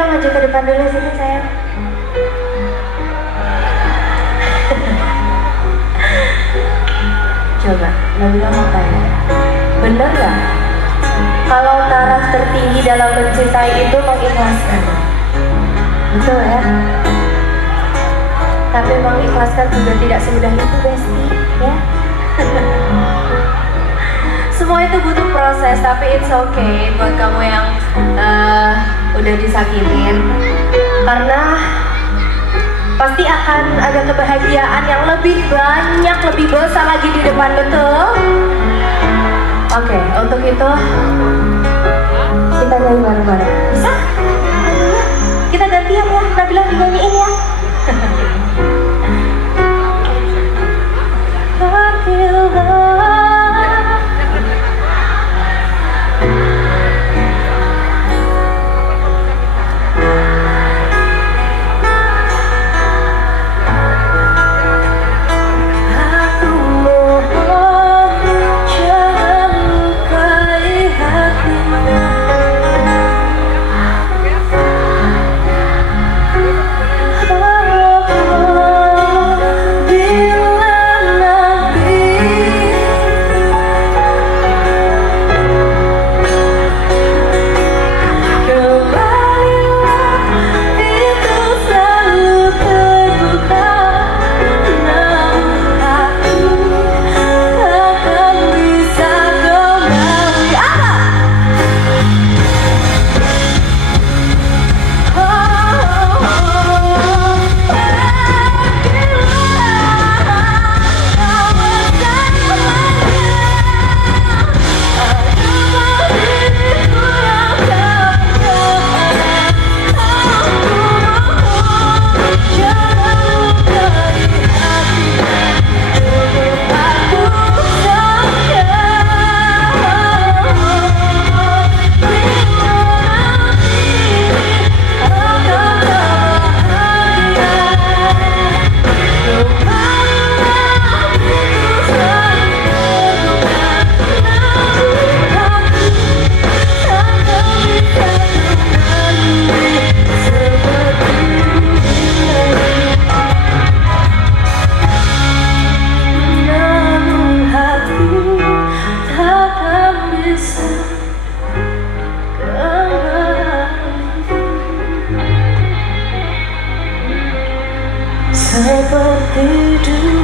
kita maju ke depan dulu sini sayang. Coba, Nabila mau tanya, bener gak? Kalau taraf tertinggi dalam mencintai itu mengikhlaskan. Betul ya? Tapi mengikhlaskan juga tidak semudah itu, Besti, ya? Semua itu butuh proses, tapi it's okay buat kamu yang udah disakitin. Karena pasti akan ada kebahagiaan yang lebih banyak, lebih besar lagi di depan, betul? Oke, untuk itu kita nyanyi bareng-bareng. Bisa? Kita gantian ya, Nabila dinyanyiin ya. Seperti dulu.